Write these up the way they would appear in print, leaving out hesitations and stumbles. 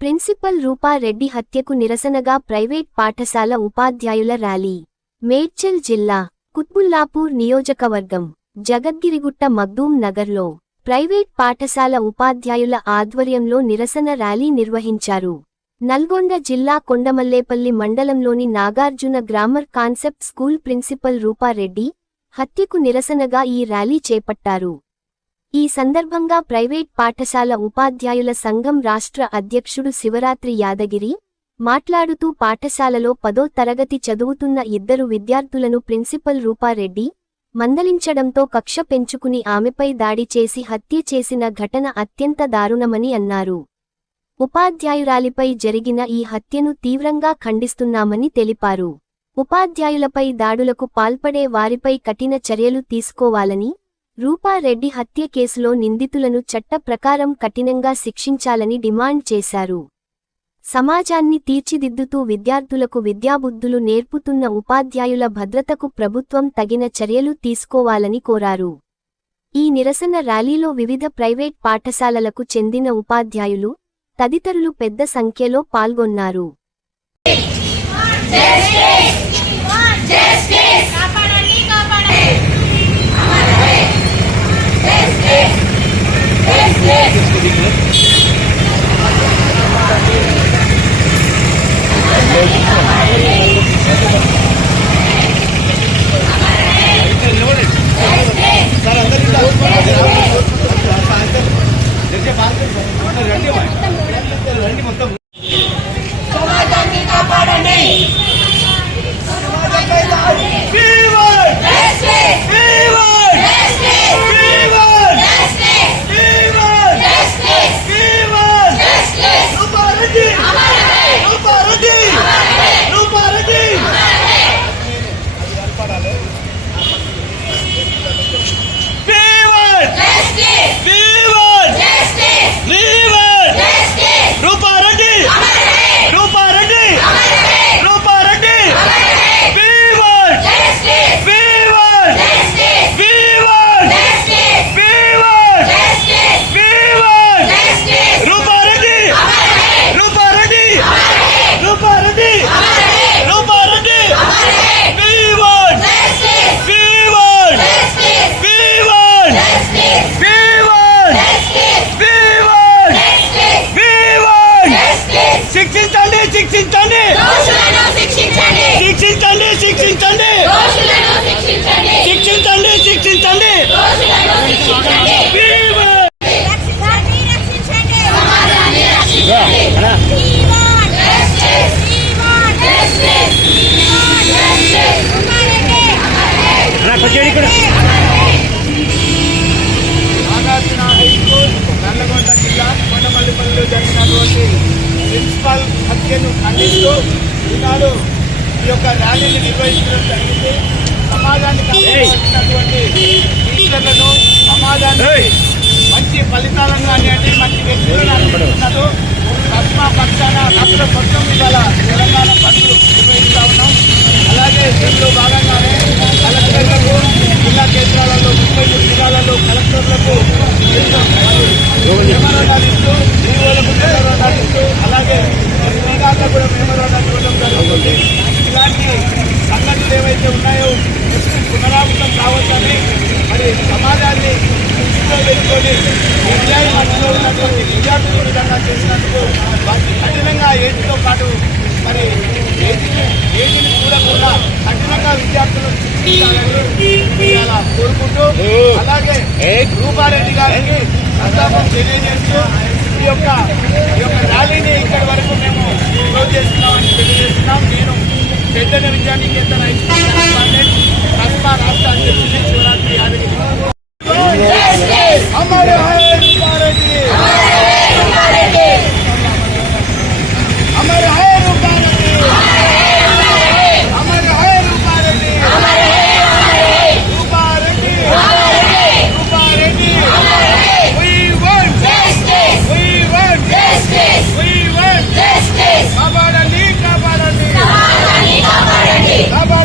Principal Rupa Reddy హత్యకు నిరసనగా private పాఠశాల ఉపాధ్యాయుల ర్యాలీ. మేడ్చల్ జిల్లా కుత్బుల్లాపూర్ నియోజకవర్గం జగద్గిరిగుట్ట మగ్దూం నగర్లో ప్రైవేట్ పాఠశాల ఉపాధ్యాయుల ఆధ్వర్యంలో నిరసన ర్యాలీ నిర్వహించారు. నల్గొండ జిల్లా కొండమల్లేపల్లి మండలంలోని Nagarjuna grammar concept school principal Rupa Reddy హత్యకు నిరసనగా ఈ ర్యాలీ చేపట్టారు. ఈ సందర్భంగా ప్రైవేట్ పాఠశాల ఉపాధ్యాయుల సంఘం రాష్ట్ర అధ్యక్షుడు శివరాత్రి యాదగిరి మాట్లాడుతూ పాఠశాలలో 10వ తరగతి చదువుతున్న 2 విద్యార్థులను ప్రిన్సిపల్ రూపా రెడ్డి మందలించడంతో కక్ష పెంచుకుని ఆమెపై దాడి చేసి హత్య చేసిన ఘటన అత్యంత దారుణమని అన్నారు. ఉపాధ్యాయురాలిపై జరిగిన ఈ హత్యను తీవ్రంగా ఖండిస్తున్నామని తెలిపారు. ఉపాధ్యాయులపై దాడులకు పాల్పడే వారిపై కఠిన చర్యలు తీసుకోవాలని, రూపా రెడ్డి హత్య కేసులో నిందితులను చట్ట ప్రకారం కఠినంగా శిక్షించాలని డిమాండ్ చేశారు. సమాజాన్ని తీర్చిదిద్దుతూ విద్యార్థులకు విద్యాబుద్ధులు నేర్పుతున్న ఉపాధ్యాయుల భద్రతకు ప్రభుత్వం తగిన చర్యలు తీసుకోవాలని కోరారు. ఈ నిరసన ర్యాలీలో వివిధ ప్రైవేట్ పాఠశాలలకు చెందిన ఉపాధ్యాయులు తదితరులు పెద్ద సంఖ్యలో పాల్గొన్నారు. నాగార్జున హై స్కూల్ నల్లగొండ జిల్లా కొండమల్లిపల్లిలో జరిగినటువంటి ప్రిన్సిపల్ హత్యను ఖండిస్తూ ఈనాడు ఈ యొక్క ర్యాలీని నిర్వహించడం జరిగింది. సమాజానికి కావాల్సినటువంటి టీచర్లను, సమాజానికి మంచి ఫలితాలను అనేవి మంచి వ్యక్తులను అందిస్తున్నారు. తస్మా పక్షాన రాష్ట్ర మొత్తం ఇవాళ తెలంగాణ బంద్లు నిర్వహిస్తా ఉన్నాం. అలాగే దీనిలో భాగంగానే కలెక్టర్లకు, జిల్లా కేంద్రాలలో 33 జిల్లాలలో కలెక్టర్లకు మెమోరాండాలు ఇస్తూ, ఈవోలకు మెమోరాండాలు ఇస్తూ, అలాగే ఎస్పీగా కూడా మెమోరాండాలు ఇవ్వడం జరుగుతుంది. ఇలాంటి సంఘటనలు ఏవైతే ఉన్నాయో పునరావృతం కావచ్చని మరి సమాజాన్ని దృష్టిలో పెట్టుకొని విద్యార్థి మధ్యలో ఉన్నటువంటి విద్యార్థులు విధంగా చేసినందుకు వారికి కఠినంగా ఏటితో పాటు మరి ఏటిని చూడకుండా కఠినంగా విద్యార్థులను శిక్షించాలని కోరుకుంటూ, అలాగే రూపా రెడ్డి గారికి సంతాపం తెలియజేస్తూ ఈ యొక్క ర్యాలీని ఇక్కడి వరకు మేము క్లోజ్ చేస్తున్నామని తెలియజేస్తున్నాం. నేను పెద్దన విద్యానికేతన తస్మా రాష్ట్ర అధ్యక్షుడు శివరాత్రి యాదగిరి. हमारे है रूपा रेड्डी, हमारे है रूपा रेड्डी, हमारे है रूपा रेड्डी, रूपा रेड्डी, रूपा Reddy. We want justice, we want justice, we want justice. कापाडंడి, कापाडंడి, कापाडंడి, कापाडंడి.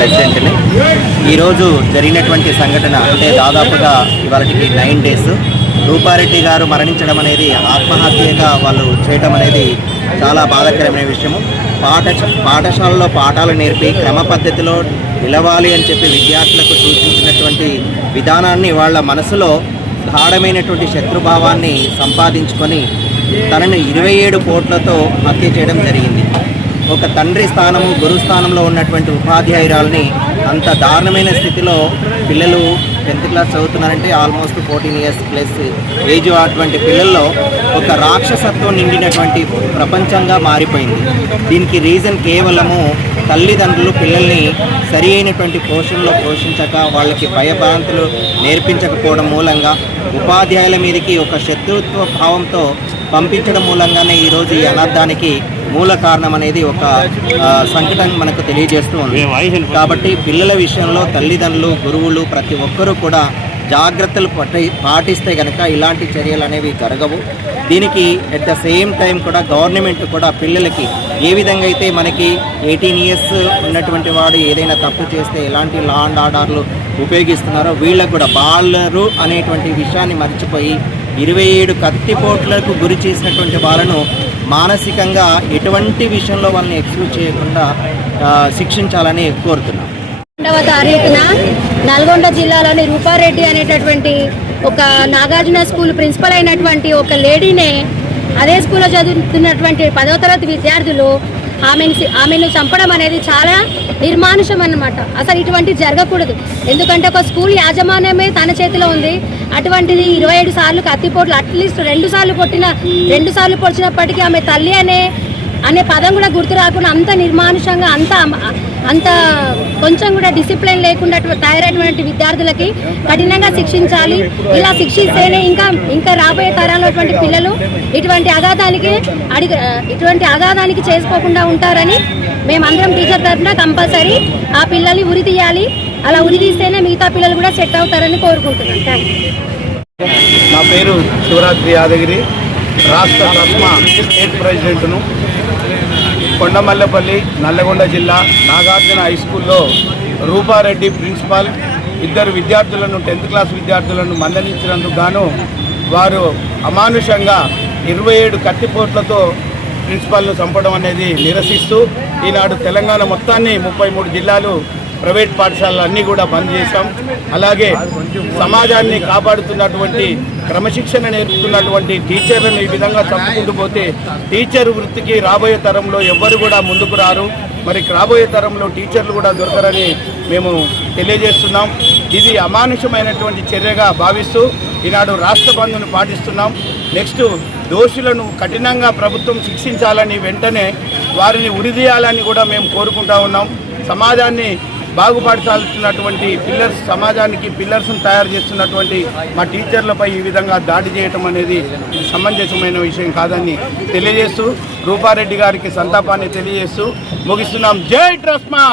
ప్రెసిడెంట్ని. ఈరోజు జరిగినటువంటి సంఘటన అంటే దాదాపుగా ఇవాళకి 9 డేస్ రూపారెడ్డి గారు మరణించడం అనేది ఆత్మహత్యగా వాళ్ళు చేయటం అనేది చాలా బాధాకరమైన విషయము. పాఠశాలలో పాఠాలు నేర్పి క్రమ పద్ధతిలో నిలవాలి అని చెప్పి విద్యార్థులకు సూచించినటువంటి విధానాన్ని వాళ్ళ మనసులో గాఢమైనటువంటి శత్రుభావాన్ని సంపాదించుకొని తనను 27 కోట్లతో హత్య చేయడం జరిగింది. ఒక తండ్రి స్థానము గురు స్థానంలో ఉన్నటువంటి ఉపాధ్యాయురాలని అంత దారుణమైన స్థితిలో పిల్లలు 10th క్లాస్ చదువుతున్నారంటే ఆల్మోస్ట్ 14 ఇయర్స్ ప్లస్ ఏజ్ అటువంటి పిల్లల్లో ఒక రాక్షసత్వం నిండినటువంటి ప్రపంచంగా మారిపోయింది. దీనికి రీజన్ కేవలము తల్లిదండ్రులు పిల్లల్ని సరి అయినటువంటి పోషణలో పోషించక వాళ్ళకి భయభ్రాంతులు నేర్పించకపోవడం మూలంగా ఉపాధ్యాయుల మీదకి ఒక శత్రుత్వ భావంతో పంపించడం మూలంగానే ఈరోజు ఈ అనర్థానికి మూల కారణం అనేది ఒక సంఘటన మనకు తెలియజేస్తూ ఉంది. కాబట్టి పిల్లల విషయంలో తల్లిదండ్రులు గురువులు ప్రతి ఒక్కరూ కూడా జాగ్రత్తలు పాటిస్తే కనుక ఇలాంటి చర్యలు అనేవి జరగవు. దీనికి ఎట్ ద సేమ్ టైం కూడా గవర్నమెంట్ కూడా పిల్లలకి ఏ విధంగా అయితే మనకి 18 ఇయర్స్ ఉన్నటువంటి వాడు ఏదైనా తప్పు చేస్తే ఎలాంటి లా అండ్ ఆర్డర్లు ఉపయోగిస్తున్నారో వీళ్ళకు కూడా బాలరు అనేటువంటి విషయాన్ని మర్చిపోయి 27 కత్తిపోట్లకు గురి చేసినటువంటి వాళ్ళను మానసికంగా ఎటువంటి విషయంలో వాళ్ళని ఎక్స్క్యూజ్ చేయకుండా శిక్షించాలని కోరుతున్నాం. 2వ తారీఖున నల్గొండ జిల్లాలోని రూపారెడ్డి అనేటటువంటి ఒక నాగార్జున స్కూల్ ప్రిన్సిపల్ అయినటువంటి ఒక లేడీనే అదే స్కూల్లో చదువుతున్నటువంటి 10వ తరగతి విద్యార్థులు ఆమెను చంపడం అనేది చాలా నిర్మానుషం అన్నమాట. అసలు ఇటువంటి జరగకూడదు. ఎందుకంటే ఒక స్కూల్ యాజమాన్యమే తన చేతిలో ఉంది. అటువంటిది 27 సార్లు కత్తిపోట్లు అట్లీస్ట్ 2 సార్లు పొడిచినప్పటికీ ఆమె తల్లి అనే పదం కూడా గుర్తు రాకుండా అంత నిర్మానుషంగా అంత కొంచెం కూడా డిసిప్లిన్ లేకుండా తయారైనటువంటి విద్యార్థులకి కఠినంగా శిక్షించాలి. ఇలా శిక్షిస్తేనే ఇంకా రాబోయే తరాలటువంటి పిల్లలు ఇటువంటి అగాధానికి చేసుకోకుండా ఉంటారని మేమందరం టీచర్ తరఫున కంపల్సరీ ఆ పిల్లల్ని ఉరి తీయాలి. అలా ఉరి తీస్తేనే మిగతా పిల్లలు కూడా సెట్ అవుతారని కోరుకుంటున్నాం. Thank you. నా పేరు శివరాత్రి యాదగిరి, రాష్ట్ర ట్రస్మా స్టేట్ ప్రెసిడెంట్ను. కొండమల్లపల్లి నల్లగొండ జిల్లా నాగార్జున హై స్కూల్లో రూపారెడ్డి ప్రిన్సిపాల్ 2 విద్యార్థులను 10th క్లాస్ విద్యార్థులను మందలించినందుకు గాను వారు అమానుషంగా 27 కత్తిపోట్లతో ప్రిన్సిపాల్ను చంపడం అనేది నిరసిస్తూ ఈనాడు తెలంగాణ మొత్తాన్ని 33 జిల్లాలు ప్రైవేట్ పాఠశాలలు అన్నీ కూడా బంద్ చేశాం. అలాగే సమాజాన్ని కాపాడుతున్నటువంటి క్రమశిక్షణ నేర్పుతున్నటువంటి టీచర్లను ఈ విధంగా చంపుకుంటూ పోతే టీచర్ వృత్తికి రాబోయే తరంలో ఎవ్వరు కూడా ముందుకు రారు. మరి రాబోయే తరంలో టీచర్లు కూడా దొరకరని మేము తెలియజేస్తున్నాం. ఇది అమానుషమైనటువంటి చర్యగా భావిస్తూ ఈనాడు రాష్ట్ర బంద్ను పాటిస్తున్నాం. నెక్స్ట్ దోషులను కఠినంగా ప్రభుత్వం శిక్షించాలని, వెంటనే వారిని ఉరిదీయాలని కూడా మేము కోరుకుంటా ఉన్నాం. సమాజాన్ని బాగుపరచాల్సినటువంటి సమాజానికి పిల్లర్స్ను తయారు చేస్తున్నటువంటి మా టీచర్లపై ఈ విధంగా దాడి చేయటం అనేది సమంజసమైన విషయం కాదని తెలియజేస్తూ రూపారెడ్డి గారికి సంతాపాన్ని తెలియజేస్తూ ముగిస్తున్నాం. జై ట్రస్మా.